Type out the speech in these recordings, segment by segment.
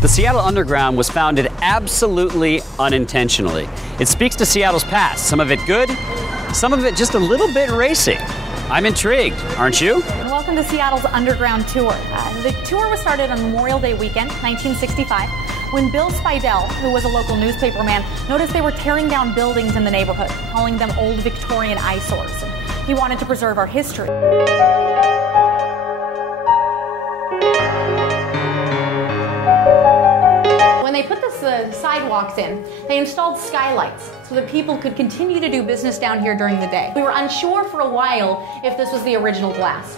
The Seattle Underground was founded absolutely unintentionally. It speaks to Seattle's past, some of it good, some of it just a little bit racy. I'm intrigued, aren't you? Welcome to Seattle's Underground Tour. The tour was started on Memorial Day weekend, 1965, when Bill Speidel, who was a local newspaperman, noticed they were tearing down buildings in the neighborhood, calling them old Victorian eyesores. He wanted to preserve our history. When they put the sidewalks in, they installed skylights so that people could continue to do business down here during the day. We were unsure for a while if this was the original glass.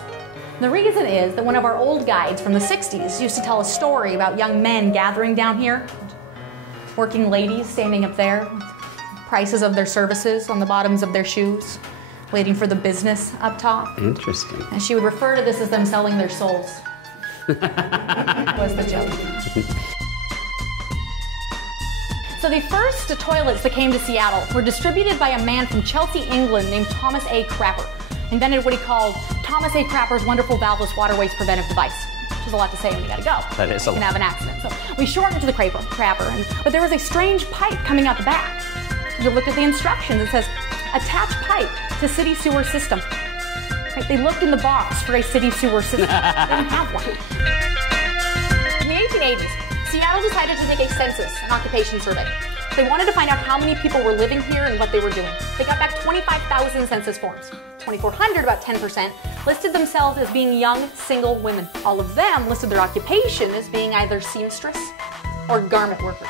The reason is that one of our old guides from the 60s used to tell a story about young men gathering down here, working ladies standing up there, prices of their services on the bottoms of their shoes, waiting for the business up top. Interesting. And she would refer to this as them selling their souls. Was the joke. So the first toilets that came to Seattle were distributed by a man from Chelsea, England named Thomas A. Crapper. Invented what he called Thomas A. Crapper's wonderful valveless waterways preventive device. Which is a lot to say when you gotta go. That is a lot. You can have an accident. So we shortened to the Crapper, but there was a strange pipe coming out the back. So you looked at the instructions, it says, attach pipe to city sewer system. Right? They looked in the box for a city sewer system. They didn't have one. In the 1880s, Seattle decided to take a census, an occupation survey. They wanted to find out how many people were living here and what they were doing. They got back 25,000 census forms. 2,400, about 10%, listed themselves as being young, single women. All of them listed their occupation as being either seamstress or garment worker.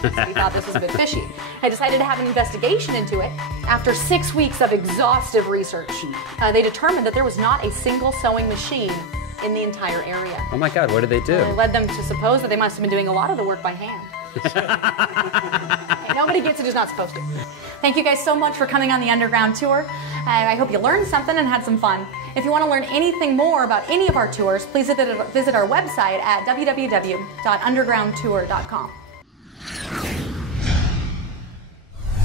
So we thought this was a bit fishy. I decided to have an investigation into it. After 6 weeks of exhaustive research, they determined that there was not a single sewing machine in the entire area. Oh my God, what did they do? It led them to suppose that they must have been doing a lot of the work by hand. Hey, nobody gets it who's not supposed to. Thank you guys so much for coming on the Underground Tour. I hope you learned something and had some fun. If you want to learn anything more about any of our tours, please visit our website at www.undergroundtour.com.